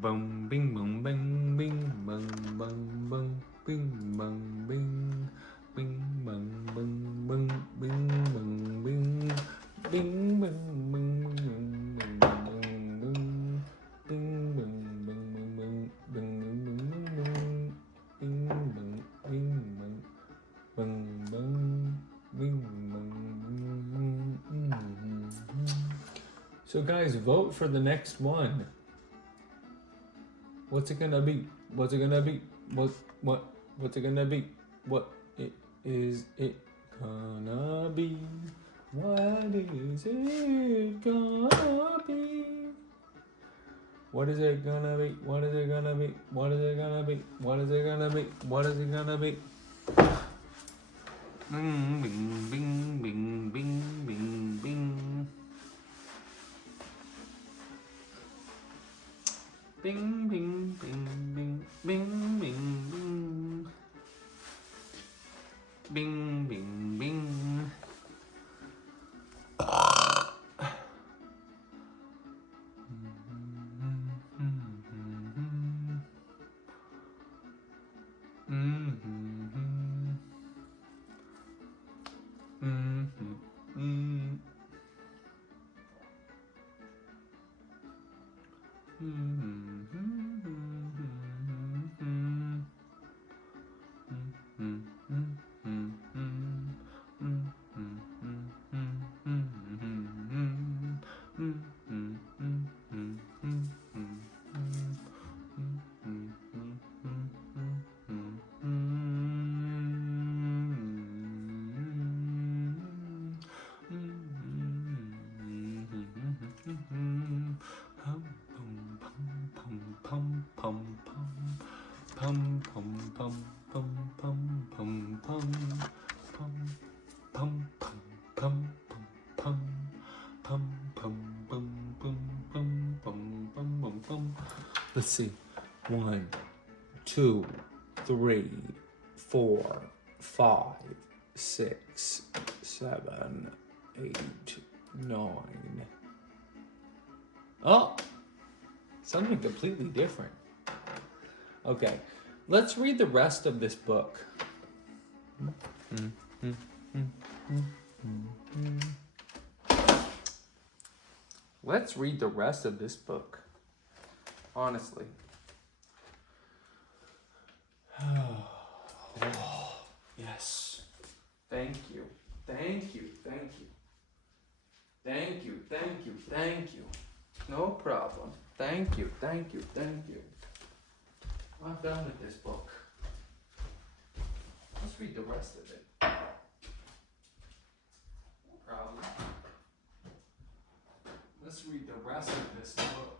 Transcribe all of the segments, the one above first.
bum, bing, bum, bing, bing, bum, bum, bum, bing, bum, bing, bing, bum, bum, bum, bing, bum, bing, bing, bum, bing, bing, bum, bing, bing, bum, bum, bum, bing, bing, bum, bing, bum, bum, bum, bing, bum. So guys, vote for the next one. What's it gonna be? What's it gonna be? What's it gonna be? What is it gonna be? What is it gonna be? What is it gonna be? What is it gonna be? What is it gonna be? What is it gonna be? What is it gonna be? Bing, bing, bing, bing, bing, bing, bing. Bing, bing, bing, bing, bing, bing, bing. Bing, bing, bing. Let's see. 1, 2, 3, 4, 5, 6, 7, 8, 9. Oh, something completely different. Okay, let's read the rest of this book. Let's read the rest of this book. Honestly. Oh, yes. Thank you. Thank you. Thank you. Thank you. Thank you. Thank you. No problem. Thank you. Thank you. Thank you. I'm done with this book. Let's read the rest of it. No problem. Let's read the rest of this book.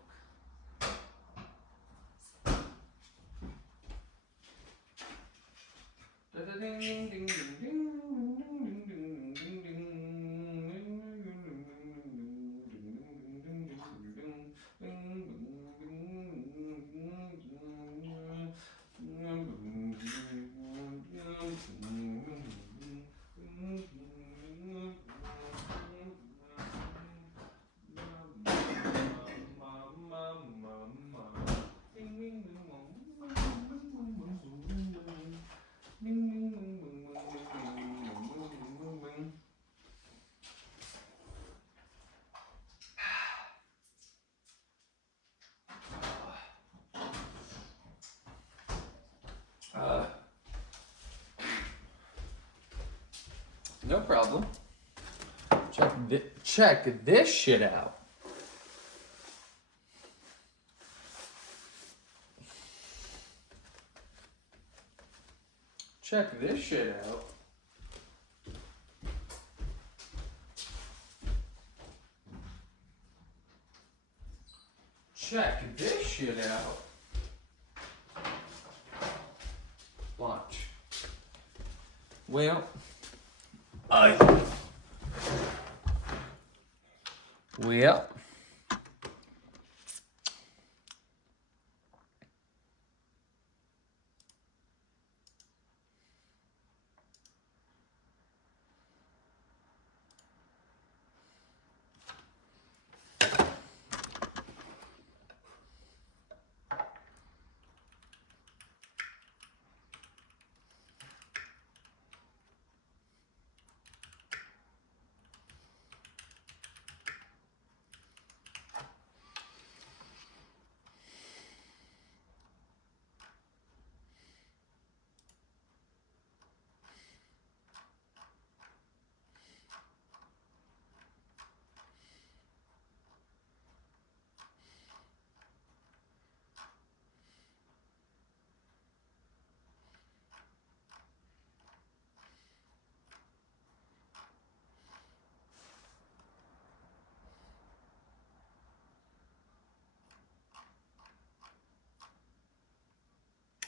No problem. Check this shit out. Check this shit out. Check this shit out. Watch. Well,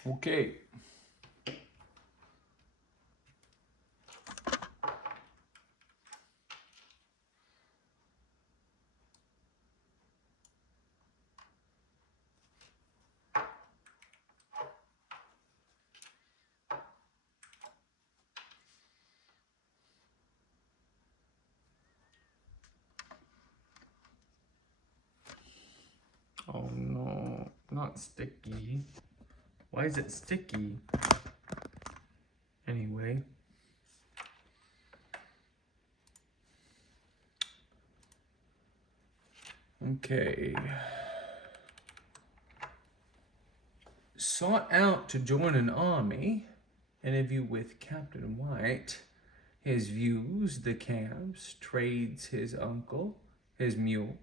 Okay. Oh no, not sticky. Why is it sticky? Anyway. Okay. Sought out to join an army. Interview with Captain White. His views, the camps, trades his uncle, his mule.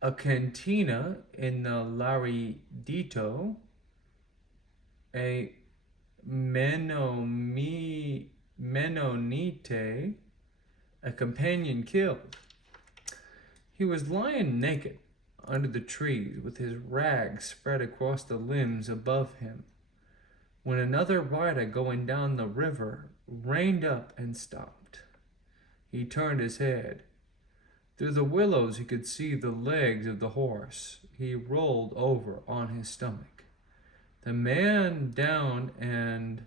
A cantina in the Laridito. A Menonite, a companion killed. He was lying naked under the trees with his rags spread across the limbs above him, when another rider going down the river reined up and stopped. He turned his head. Through the willows he could see the legs of the horse. He rolled over on his stomach. The man down and,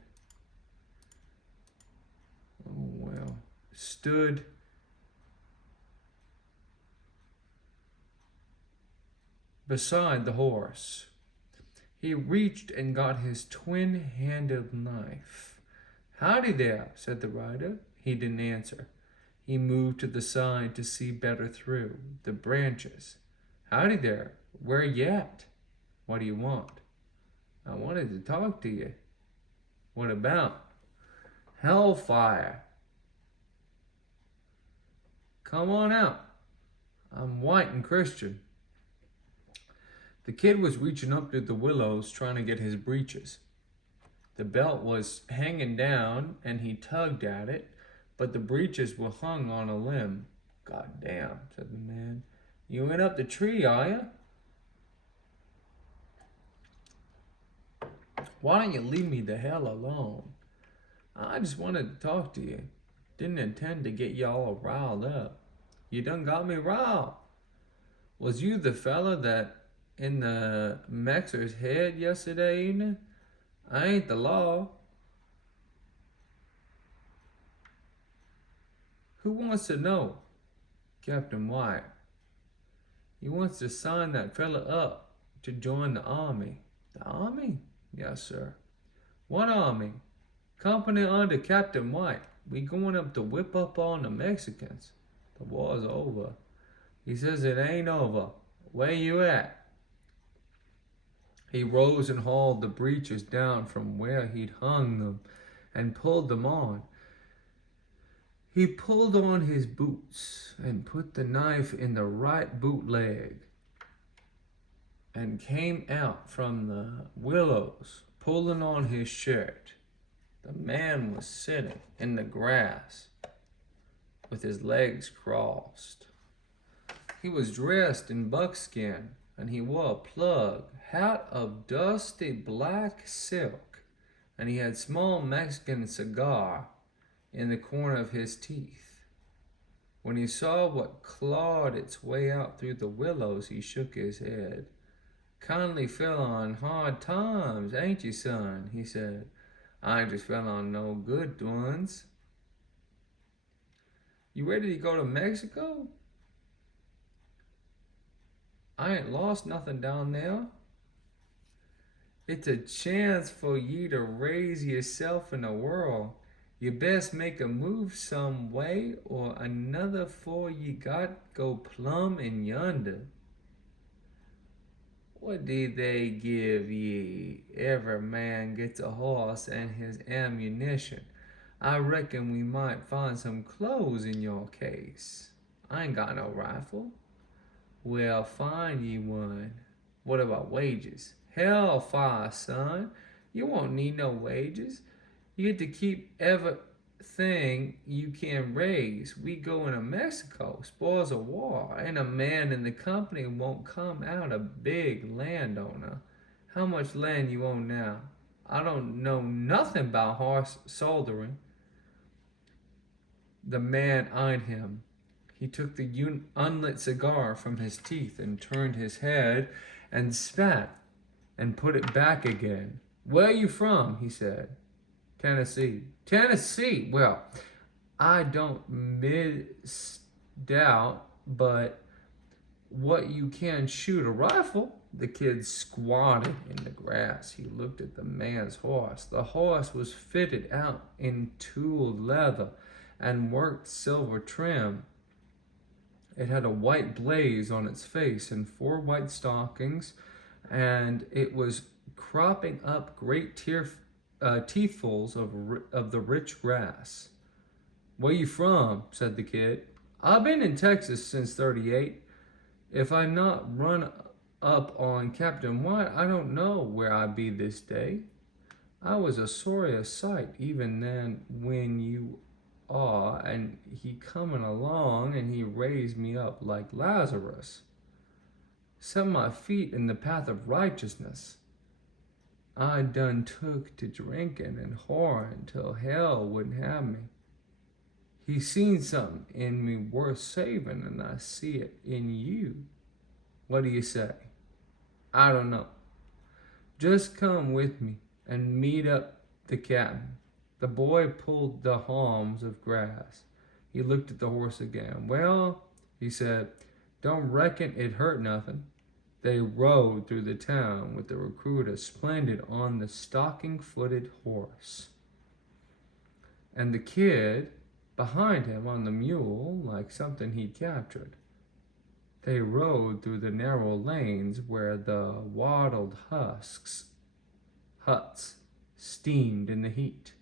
stood beside the horse. He reached and got his twin-handled knife. "Howdy there," said the rider. He didn't answer. He moved to the side to see better through the branches. "Howdy there. Where you at?" "What do you want?" "I wanted to talk to you." "What about?" "Hellfire." "Come on out. I'm white and Christian." The kid was reaching up through the willows trying to get his breeches. The belt was hanging down and he tugged at it, but the breeches were hung on a limb. "God damn," said the man. "You went up the tree, are you?" "Why don't you leave me the hell alone? I just wanted to talk to you. Didn't intend to get you all riled up." "You done got me riled. Was you the fella that in the Mexer's head yesterday evening? I ain't the law." "Who wants to know?" "Captain White. He wants to sign that fella up to join the army." "The army?" "Yes, sir." "What army?" "Company under Captain White. We going up to whip up on the Mexicans. The war's over." "He says it ain't over. Where you at?" He rose and hauled the breeches down from where he'd hung them and pulled them on. He pulled on his boots and put the knife in the right boot leg and came out from the willows, pulling on his shirt. The man was sitting in the grass with his legs crossed. He was dressed in buckskin, and he wore a plug hat of dusty black silk, and he had small Mexican cigar in the corner of his teeth. When he saw what clawed its way out through the willows, he shook his head. "Kindly fell on hard times, ain't you, son?" he said. "I ain't just fell on no good ones." "You ready to go to Mexico?" "I ain't lost nothing down there." "It's a chance for you to raise yourself in the world. You best make a move some way or another 'fore you got go plumb in yonder." "What did they give ye?" "Every man gets a horse and his ammunition. I reckon we might find some clothes in your case." "I ain't got no rifle." "Well, find ye one." "What about wages?" "Hellfire, son. You won't need no wages. You get to keep everything you can raise. We going to Mexico, spoils of war, and a man in the company won't come out a big landowner. How much land you own now? I don't know nothing about horse soldering. The man eyed him. He took the unlit cigar from his teeth and turned his head and spat and put it back again. Where are you from? He said. Tennessee. Tennessee? Well, I don't misdoubt, but what you can shoot a rifle. The kid squatted in the grass. He looked at the man's horse. The horse was fitted out in tooled leather and worked silver trim. It had a white blaze on its face and 4 white stockings, and it was cropping up great teethfuls of the rich grass. Where you from? Said the kid. I've been in Texas since '38. If I not run up on Captain White, I don't know where I be this day. I was a sorry sight even then when you are, and he coming along, and he raised me up like Lazarus. Set my feet in the path of righteousness. I done took to drinking and whoring till hell wouldn't have me. He seen something in me worth saving, and I see it in you. What do you say? I don't know. Just come with me and meet up the captain. The boy pulled the haulms of grass. He looked at the horse again. Well, he said, don't reckon it hurt nothing. They rode through the town with the recruiter splendid on the stocking-footed horse, and the kid behind him on the mule like something he'd captured. They rode through the narrow lanes where the wattled huts steamed in the heat.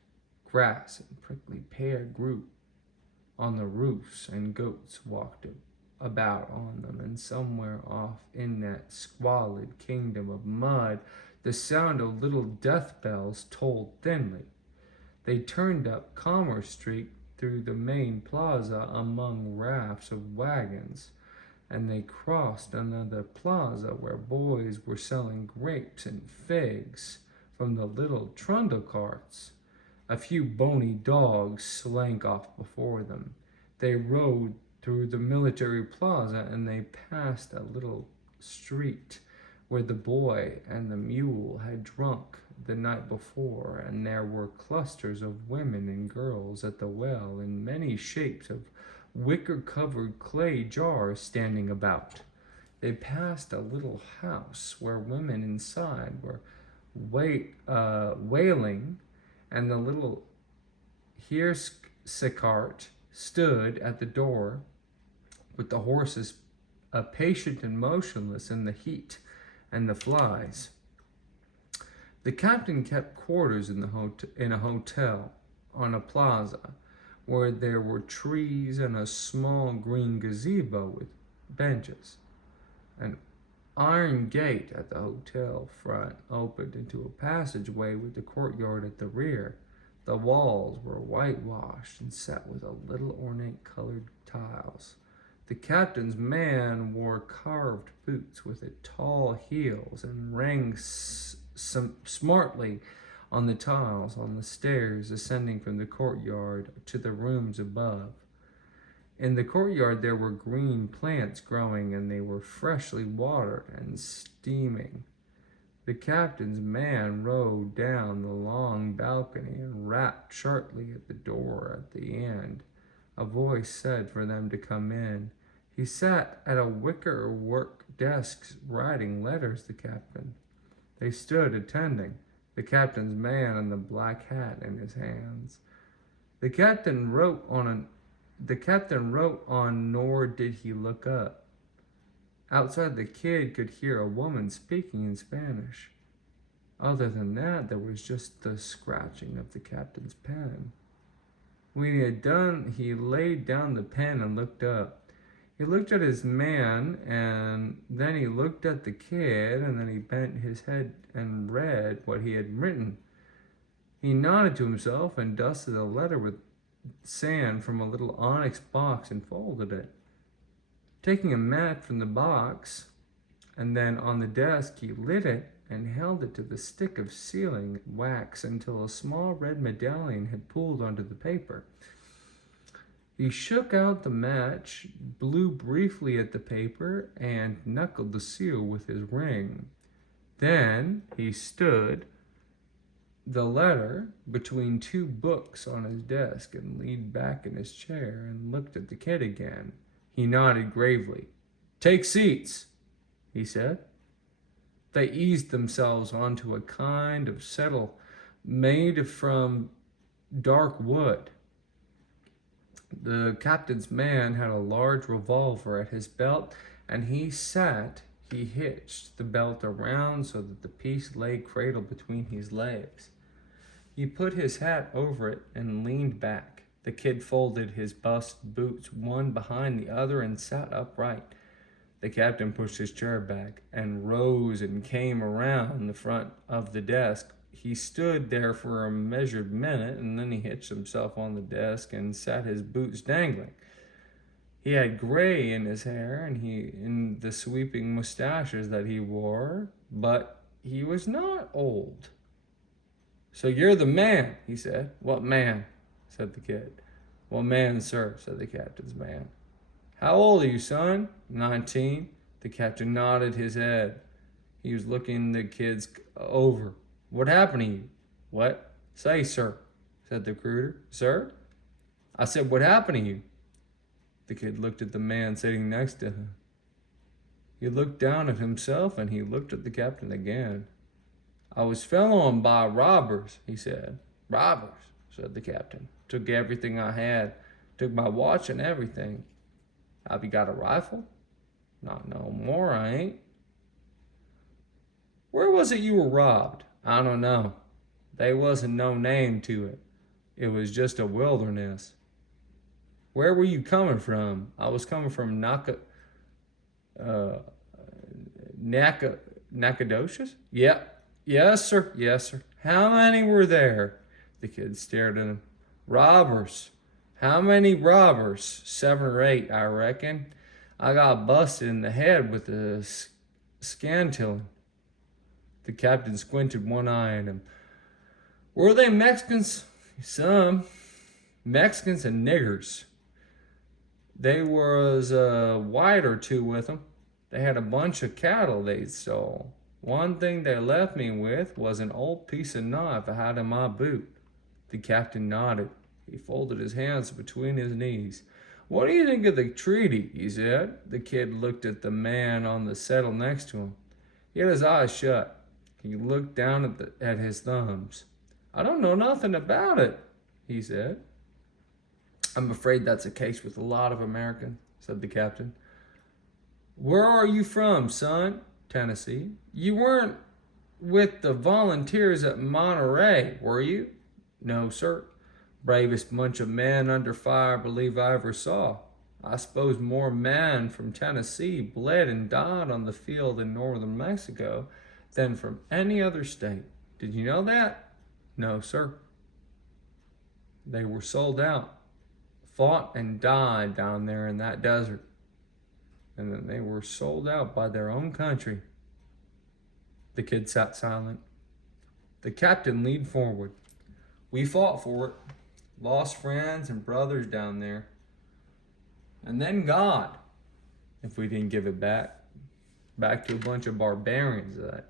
Grass and prickly pear grew on the roofs, and goats walked about on them, and somewhere off in that squalid kingdom of mud, the sound of little death bells tolled thinly. They turned up Commerce Street through the main plaza among rafts of wagons, and they crossed another plaza where boys were selling grapes and figs from the little trundle carts. A few bony dogs slank off before them. They rode through the military plaza, and they passed a little street where the boy and the mule had drunk the night before, and there were clusters of women and girls at the well in many shapes of wicker-covered clay jars standing about. They passed a little house where women inside were wailing, and the little cart stood at the door with the horses patient and motionless in the heat and the flies. The captain kept quarters in a hotel on a plaza where there were trees and a small green gazebo with benches. An iron gate at the hotel front opened into a passageway with the courtyard at the rear. The walls were whitewashed and set with a little ornate colored tiles. The captain's man wore carved boots with tall heels and rang smartly on the tiles on the stairs ascending from the courtyard to the rooms above. In the courtyard there were green plants growing, and they were freshly watered and steaming. The captain's man rode down the long balcony and rapped sharply at the door at the end. A voice said for them to come in. He sat at a wicker work desk writing letters to the captain. They stood attending, the captain's man and the black hat in his hands. The captain wrote on, nor did he look up. Outside, the kid could hear a woman speaking in Spanish. Other than that, there was just the scratching of the captain's pen. When he had done, he laid down the pen and looked up. He looked at his man, and then he looked at the kid, and then he bent his head and read what he had written. He nodded to himself and dusted a letter with sand from a little onyx box and folded it. Taking a mat from the box, and then on the desk, he lit it and held it to the stick of sealing wax until a small red medallion had pooled onto the paper. He shook out the match, blew briefly at the paper, and knuckled the seal with his ring. Then he stood the letter between two books on his desk and leaned back in his chair and looked at the kid again. He nodded gravely. "Take seats," he said. They eased themselves onto a kind of settle made from dark wood. The captain's man had a large revolver at his belt, and he hitched the belt around so that the piece lay cradled between his legs. He put his hat over it and leaned back. The kid folded his bust boots one behind the other and sat upright. The captain pushed his chair back and rose and came around the front of the desk. He stood there for a measured minute, and then he hitched himself on the desk and sat his boots dangling. He had gray in his hair and in the sweeping mustaches that he wore, but he was not old. "So you're the man," he said. "What man?" said the kid. "What man, sir?" said the captain's man. "How old are you, son?" 19. The captain nodded his head. He was looking the kids over. "What happened to you?" "What?" "Say, sir," said the recruiter. "Sir?" "I said, what happened to you?" The kid looked at the man sitting next to him. He looked down at himself and he looked at the captain again. "I was fell on by robbers," he said. "Robbers," said the captain. "Took everything I had. Took my watch and everything." "Have you got a rifle?" "Not no more, I ain't." "Where was it you were robbed?" "I don't know. They wasn't no name to it. It was just a wilderness." "Where were you coming from?" "I was coming from Nacogdoches?" "Yep. Yes, sir. Yes, sir." "How many were there?" The kid stared at him. "Robbers." "How many robbers?" "7 or 8, I reckon. I got busted in the head with a scantillon." The captain squinted one eye at him. "Were they Mexicans?" "Some. Mexicans and niggers. They was a white or two with them. They had a bunch of cattle they stole. One thing they left me with was an old piece of knife I had in my boot." The captain nodded. He folded his hands between his knees. "What do you think of the treaty?" he said. The kid looked at the man on the settle next to him. He had his eyes shut. He looked down at his thumbs. "I don't know nothing about it," he said. "I'm afraid that's the case with a lot of Americans," said the captain. "Where are you from, son?" "Tennessee." "You weren't with the volunteers at Monterey, were you?" "No, sir." "Bravest bunch of men under fire I believe I ever saw. I suppose more men from Tennessee bled and died on the field in northern Mexico than from any other state. Did you know that?" "No, sir." "They were sold out, fought and died down there in that desert. And then they were sold out by their own country." The kid sat silent. The captain leaned forward. "We fought for it. Lost friends and brothers down there. And then God, if we didn't give it back to a bunch of barbarians that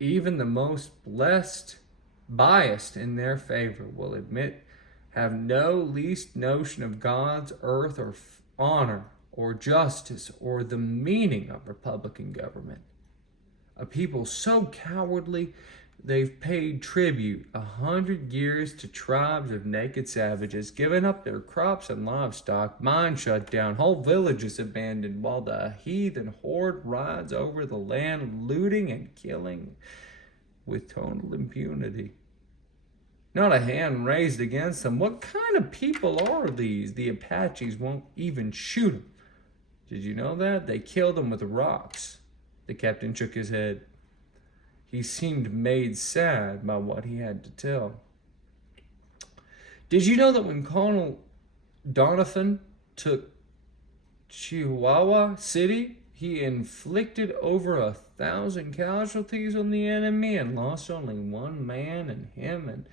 even the most biased in their favor will admit have no least notion of God's earth or honor or justice or the meaning of Republican government. A people so cowardly they've paid tribute 100 years to tribes of naked savages, given up their crops and livestock, mines shut down, whole villages abandoned, while the heathen horde rides over the land, looting and killing with total impunity. Not a hand raised against them. What kind of people are these? The Apaches won't even shoot them. Did you know that? They kill them with rocks." The captain shook his head. He seemed made sad by what he had to tell. "Did you know that when Colonel Donovan took Chihuahua City, he inflicted over 1,000 casualties on the enemy and lost only one man and him and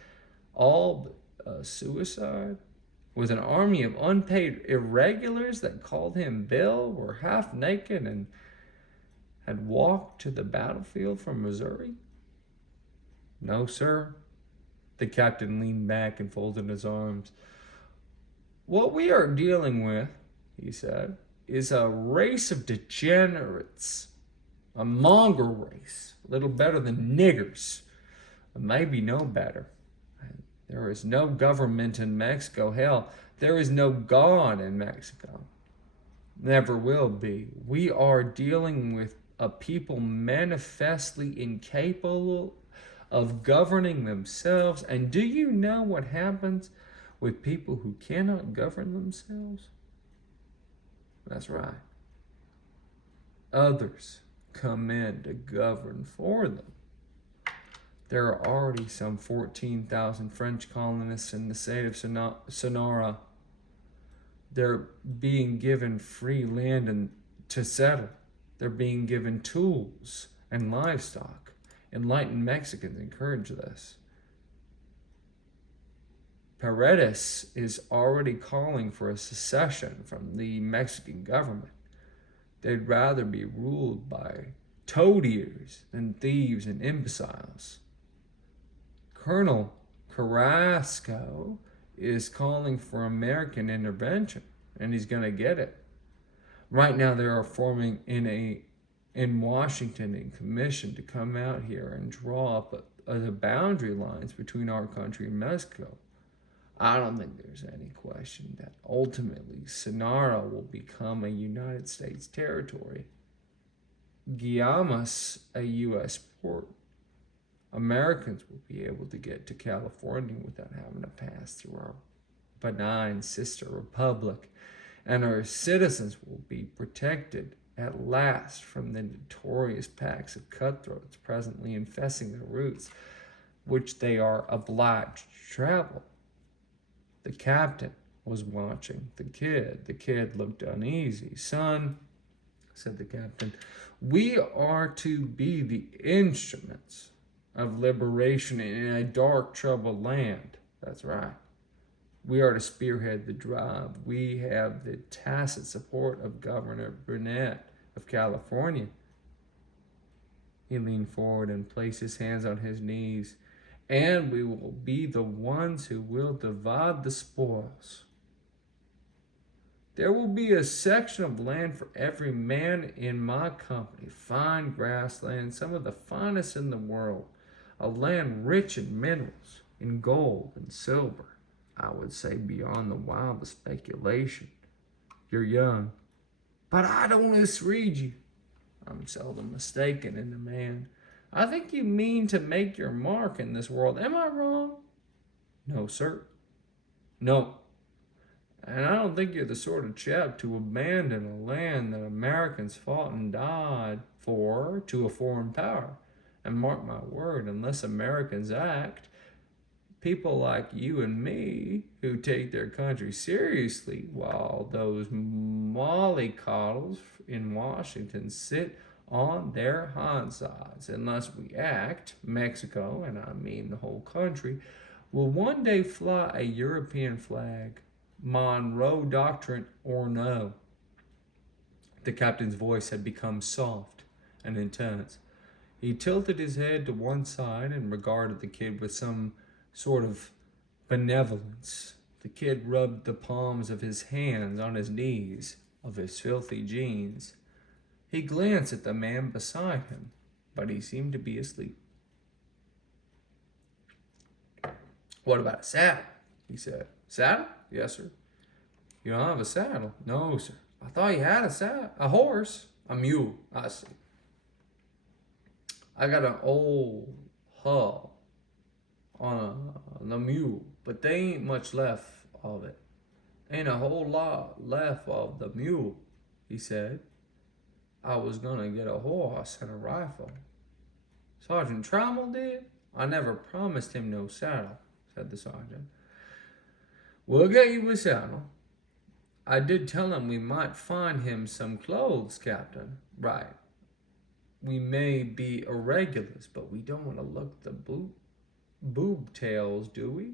all but suicide? With an army of unpaid irregulars that called him Bill, were half naked, and had walked to the battlefield from Missouri? No, sir. The captain leaned back and folded his arms. What we are dealing with, he said, is a race of degenerates. A mongrel race. A little better than niggers. Maybe no better. There is no government in Mexico. Hell, there is no God in Mexico. Never will be. We are dealing with a people manifestly incapable of governing themselves. And do you know what happens with people who cannot govern themselves? That's right. Others come in to govern for them. There are already some 14,000 French colonists in the state of Sonora. They're being given free land to settle. They're being given tools and livestock. Enlightened Mexicans encourage this. Paredes is already calling for a secession from the Mexican government. They'd rather be ruled by toad eaters than thieves and imbeciles. Colonel Carrasco is calling for American intervention, and he's going to get it. Right now, they are forming in Washington a commission to come out here and draw up the boundary lines between our country and Mexico. I don't think there's any question that ultimately Sonora will become a United States territory. Guaymas, a U.S. port. Americans will be able to get to California without having to pass through our benign sister republic, and our citizens will be protected at last from the notorious packs of cutthroats presently infesting the routes which they are obliged to travel. The captain was watching the kid. The kid looked uneasy. Son, said the captain, we are to be the instruments of liberation in a dark, troubled land. That's right. We are to spearhead the drive. We have the tacit support of Governor Burnett of California. He leaned forward and placed his hands on his knees. And we will be the ones who will divide the spoils. There will be a section of land for every man in my company, fine grassland, some of the finest in the world, a land rich in minerals, in gold and silver, I would say beyond the wildest speculation. You're young, but I don't misread you. I'm seldom mistaken in a man. I think you mean to make your mark in this world. Am I wrong? No, sir. No. And I don't think you're the sort of chap to abandon a land that Americans fought and died for to a foreign power. And mark my word, unless Americans act, people like you and me who take their country seriously while those mollycoddles in Washington sit on their hindsides, unless we act, Mexico, and I mean the whole country, will one day fly a European flag, Monroe Doctrine or no. The captain's voice had become soft and intense. He tilted his head to one side and regarded the kid with some sort of benevolence. The kid rubbed the palms of his hands on his knees of his filthy jeans. He glanced at the man beside him, but he seemed to be asleep. What about a saddle? He said. Saddle? Yes, sir. You don't have a saddle? No, sir. I thought you had a saddle. A horse? A mule. I see. I got an old hull on the mule, but there ain't much left of it. Ain't a whole lot left of the mule, he said. I was gonna get a horse and a rifle. Sergeant Trammell did? I never promised him no saddle, said the sergeant. We'll get you a saddle. I did tell him we might find him some clothes, Captain. Right. We may be irregulars, but we don't want to look the boob tails, do we?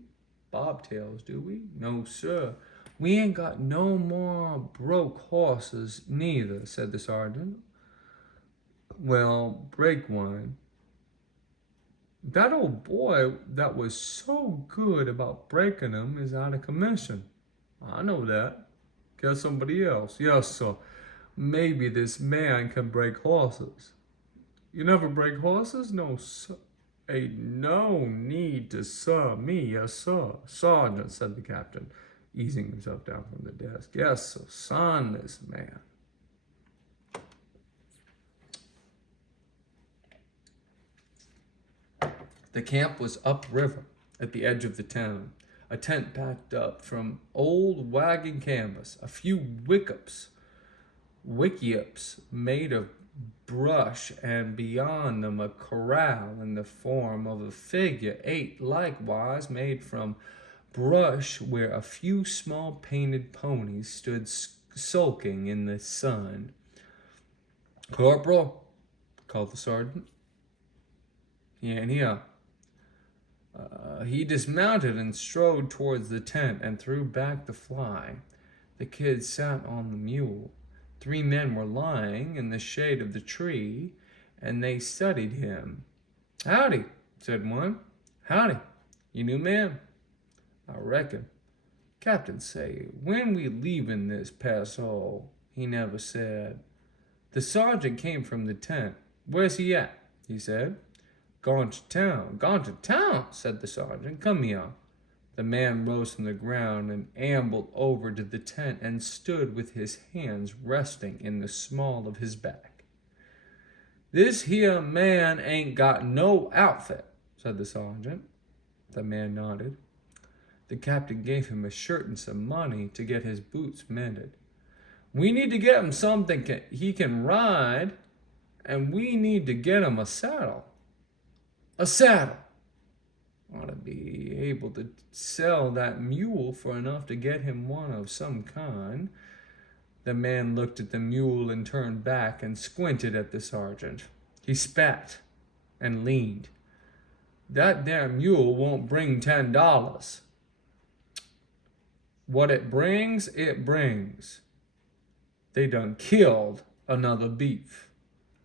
Bobtails, do we? No, sir. We ain't got no more broke horses, neither, said the sergeant. Well, break one. That old boy that was so good about breaking them is out of commission. I know that. Get somebody else. Yes, sir. Maybe this man can break horses. You never break horses? No, sir. Ain't no need to sir me, yes, sir. Sergeant, said the captain, easing himself down from the desk. Yes, sir, son this man. The camp was upriver at the edge of the town. A tent packed up from old wagon canvas, a few wickiups made of brush, and beyond them a corral in the form of a figure eight, likewise made from brush, where a few small painted ponies stood sulking in the sun. Corporal, called the sergeant. He ain't here. He dismounted and strode towards the tent and threw back the fly. The kid sat on the mule. 3 men were lying in the shade of the tree, and they studied him. Howdy, said one. Howdy, you new man? I reckon. Captain say, when we leavin' this paso? He never said. The sergeant came from the tent. Where's he at? He said. Gone to town. Gone to town, said the sergeant. Come here. The man rose from the ground and ambled over to the tent and stood with his hands resting in the small of his back. This here man ain't got no outfit, said the sergeant. The man nodded. The captain gave him a shirt and some money to get his boots mended. We need to get him something he can ride, and we need to get him a saddle. A saddle! Ought to be able to sell that mule for enough to get him one of some kind. The man looked at the mule and turned back and squinted at the sergeant. He spat and leaned. That there mule won't bring $10. What it brings, it brings. They done killed another beef.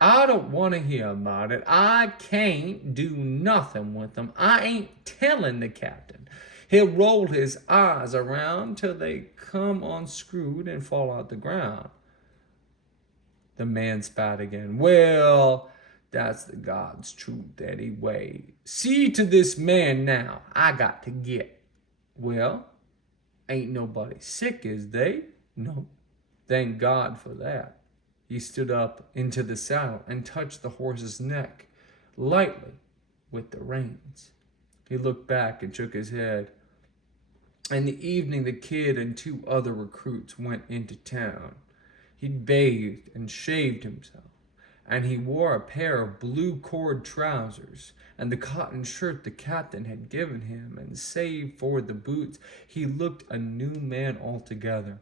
I don't want to hear about it. I can't do nothing with them. I ain't telling the captain. He'll roll his eyes around till they come unscrewed and fall out the ground. The man spat again. Well, that's the God's truth anyway. See to this man now. I got to get. Well, ain't nobody sick, is they? No. Thank God for that. He stood up into the saddle and touched the horse's neck lightly with the reins. He looked back and shook his head. In the evening, the kid and 2 other recruits went into town. He bathed and shaved himself, and he wore a pair of blue cord trousers and the cotton shirt the captain had given him, and save for the boots, he looked a new man altogether.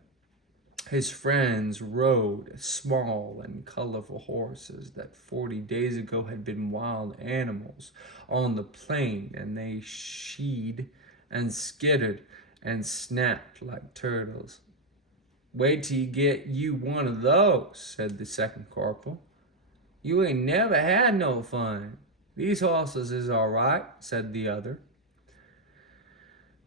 His friends rode small and colorful horses that 40 days ago had been wild animals on the plain, and they sheed and skittered and snapped like turtles. Wait till you get you one of those, said the second corporal. You ain't never had no fun. These horses is all right, said the other.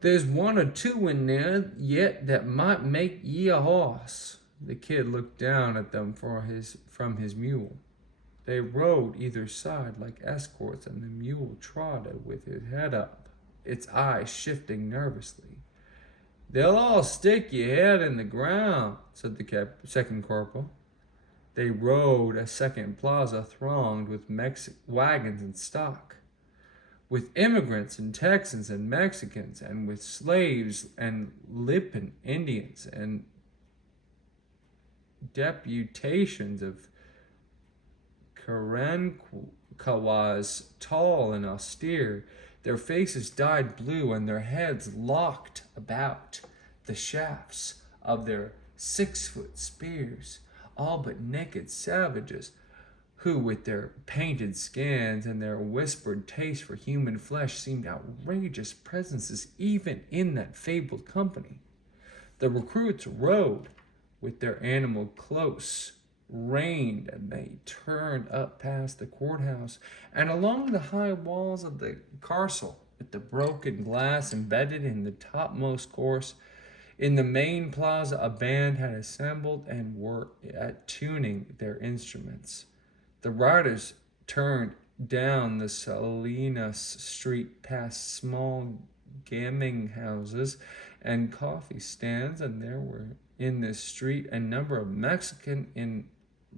There's 1 or 2 in there yet that might make ye a horse. The kid looked down at them from his mule. They rode either side like escorts, and the mule trotted with his head up, its eyes shifting nervously. They'll all stick your head in the ground, said the second corporal. They rode a second plaza thronged with wagons and stock, with immigrants and Texans and Mexicans, and with slaves and Lipan Indians, and deputations of Karankawas, tall and austere, their faces dyed blue and their heads locked about the shafts of their 6-foot spears, all but naked savages who, with their painted skins and their whispered taste for human flesh, seemed outrageous presences even in that fabled company. The recruits rode with their animal close reined, and they turned up past the courthouse and along the high walls of the castle, with the broken glass embedded in the topmost course. In the main plaza, a band had assembled and were tuning their instruments. The riders turned down the Salinas Street past small gaming houses and coffee stands, and there were in this street a number of Mexican in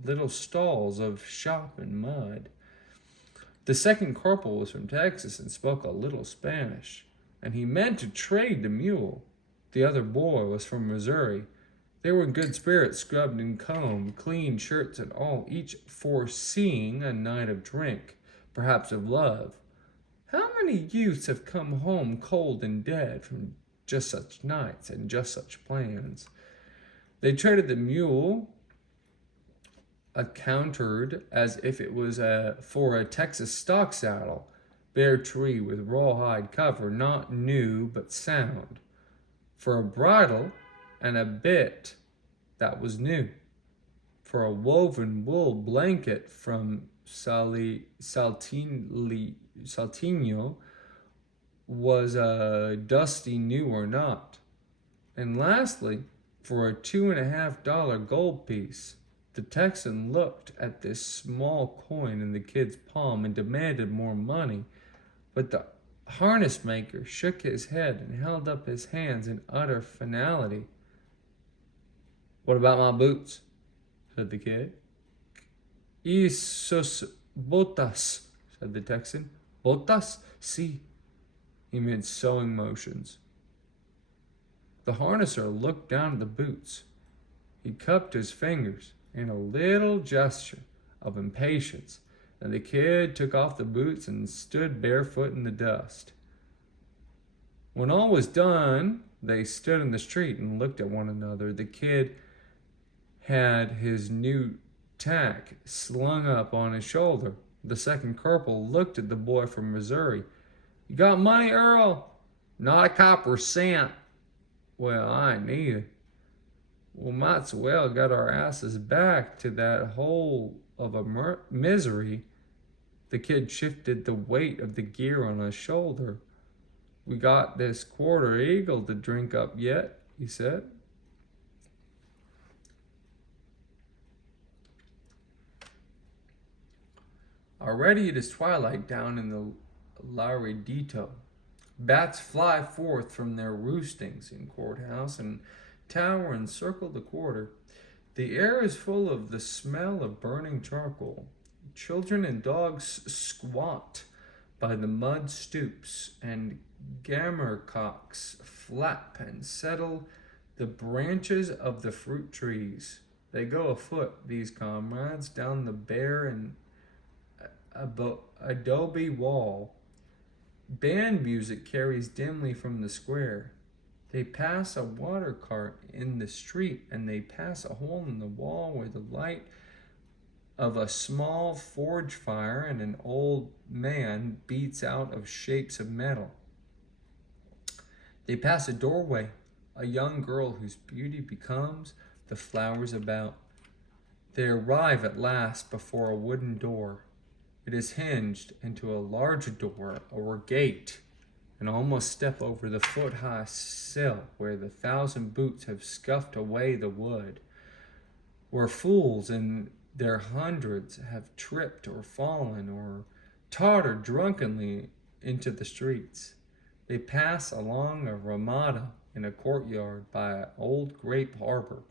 little stalls of shop and mud. The second corporal was from Texas and spoke a little Spanish, and he meant to trade the mule. The other boy was from Missouri. They were in good spirits, scrubbed and combed, clean shirts and all, each foreseeing a night of drink, perhaps of love. How many youths have come home cold and dead from just such nights and just such plans? They traded the mule, accounted as if it was for a Texas stock saddle, bare tree with rawhide cover, not new but sound, for a bridle and a bit that was new, for a woven wool blanket from Saltino was dusty new or not, and lastly, for a $2.50 gold piece. The Texan looked at this small coin in the kid's palm and demanded more money, but the harness maker shook his head and held up his hands in utter finality. "What about my boots?" said the kid. "Esos botas," said the Texan. "Botas? Si." He made sewing motions. The harnesser looked down at the boots. He cupped his fingers in a little gesture of impatience, and the kid took off the boots and stood barefoot in the dust. When all was done, they stood in the street and looked at one another. The kid had his new tack slung up on his shoulder. The second corporal looked at the boy from Missouri. "You got money, Earl?" "Not a copper cent." "Well, I ain't neither." "Well, might's well got our asses back to that hole of a misery." The kid shifted the weight of the gear on his shoulder. "We got this quarter eagle to drink up yet," he said. Already it is twilight down in the Laredito. Bats fly forth from their roostings in courthouse and tower and circle the quarter. The air is full of the smell of burning charcoal. Children and dogs squat by the mud stoops, and gamercocks flap and settle the branches of the fruit trees. They go afoot, these comrades, down the bare and adobe wall. Band music carries dimly from the square. They pass a water cart in the street, and they pass a hole in the wall where the light of a small forge fire and an old man beats out of shapes of metal. They pass a doorway, a young girl whose beauty becomes the flowers about. They arrive at last before a wooden door. It is hinged into a large door or gate, and almost step over the foot-high sill where the 1,000 boots have scuffed away the wood, where fools in their hundreds have tripped or fallen or tottered drunkenly into the streets. They pass along a ramada in a courtyard by an old grape harbor,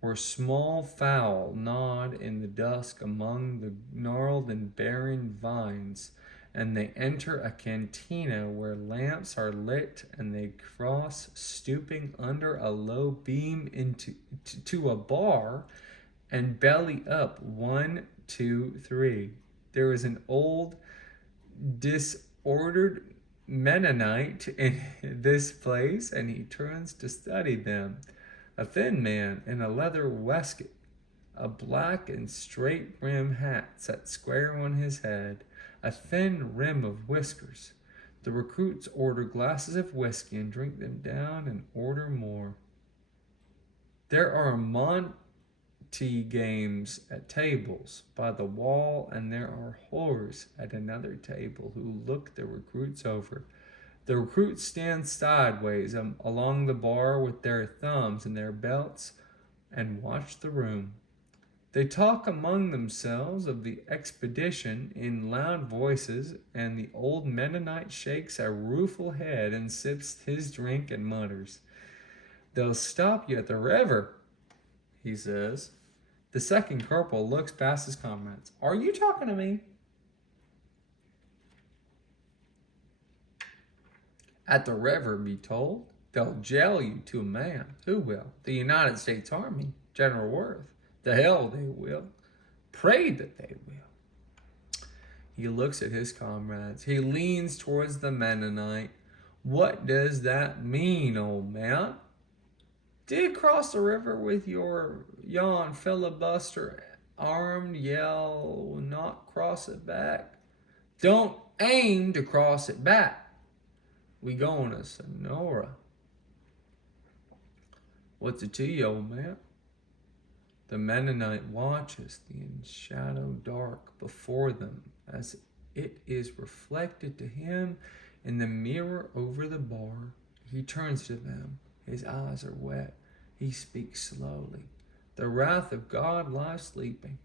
where small fowl nod in the dusk among the gnarled and barren vines, and they enter a cantina where lamps are lit, and they cross, stooping under a low beam to a bar, and belly up 1, 2, 3. There is an old disordered Mennonite in this place, and he turns to study them. A thin man in a leather waistcoat, A black and straight brim hat sat square on his head, a thin rim of whiskers. The recruits order glasses of whiskey and drink them down and order more. There are Monte games at tables by the wall, and there are whores at another table who look the recruits over. The recruits stand sideways along the bar with their thumbs in their belts and watch the room. They talk among themselves of the expedition in loud voices, and the old Mennonite shakes a rueful head and sips his drink and mutters. They'll stop you at the river, he says. The second corporal looks past his comrades. Are you talking to me? At the river, be told. They'll jail you to a man. Who will? The United States Army. General Worth. The hell they will. Pray that they will. He looks at his comrades. He leans towards the Mennonite. What does that mean, old man? Did you cross the river with yon filibuster armed, yell, not cross it back? Don't aim to cross it back. We going to Sonora. What's it to you, old man? The Mennonite watches the enshadowed dark before them as it is reflected to him in the mirror over the bar. He turns to them. His eyes are wet. He speaks slowly. The wrath of God lies sleeping.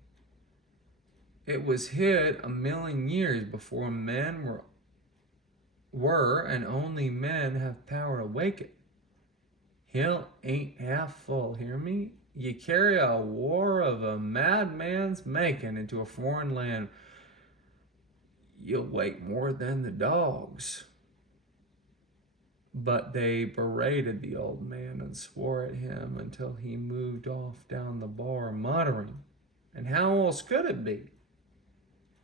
It was hid 1,000,000 years before men were, and only men have power to wake it. Hell ain't half full, hear me? You carry a war of a madman's making into a foreign land, you'll wake more than the dogs. But they berated the old man and swore at him until he moved off down the bar, muttering, and how else could it be?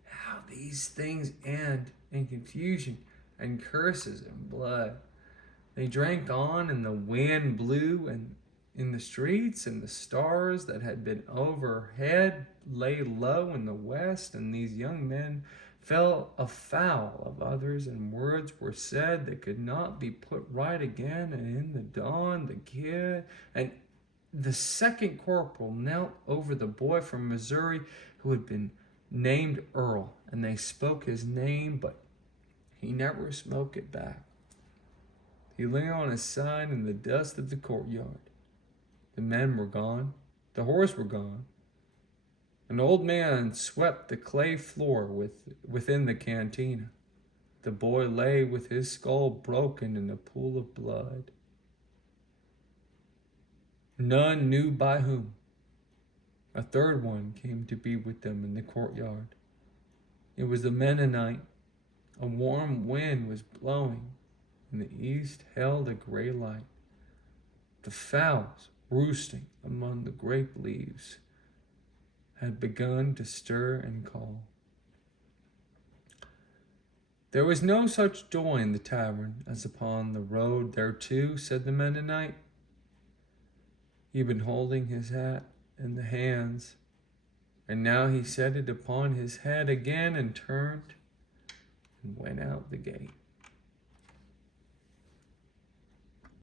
How these things end in confusion and curses and blood. They drank on, and the wind blew, and in the streets, and the stars that had been overhead lay low in the west, and these young men fell afoul of others, and words were said that could not be put right again. And in the dawn, the kid and the second corporal knelt over the boy from Missouri who had been named Earl, and they spoke his name, but he never spoke it back. He lay on his side in the dust of the courtyard. The men were gone. The horse were gone. An old man swept the clay floor within the cantina. The boy lay with his skull broken in a pool of blood. None knew by whom. A third one came to be with them in the courtyard. It was the Mennonite. A warm wind was blowing, and the east held a gray light. The fowls, roosting among the grape leaves, had begun to stir and call. There was no such joy in the tavern as upon the road thereto, said the Mennonite. He'd been holding his hat in the hands, and now he set it upon his head again and turned and went out the gate.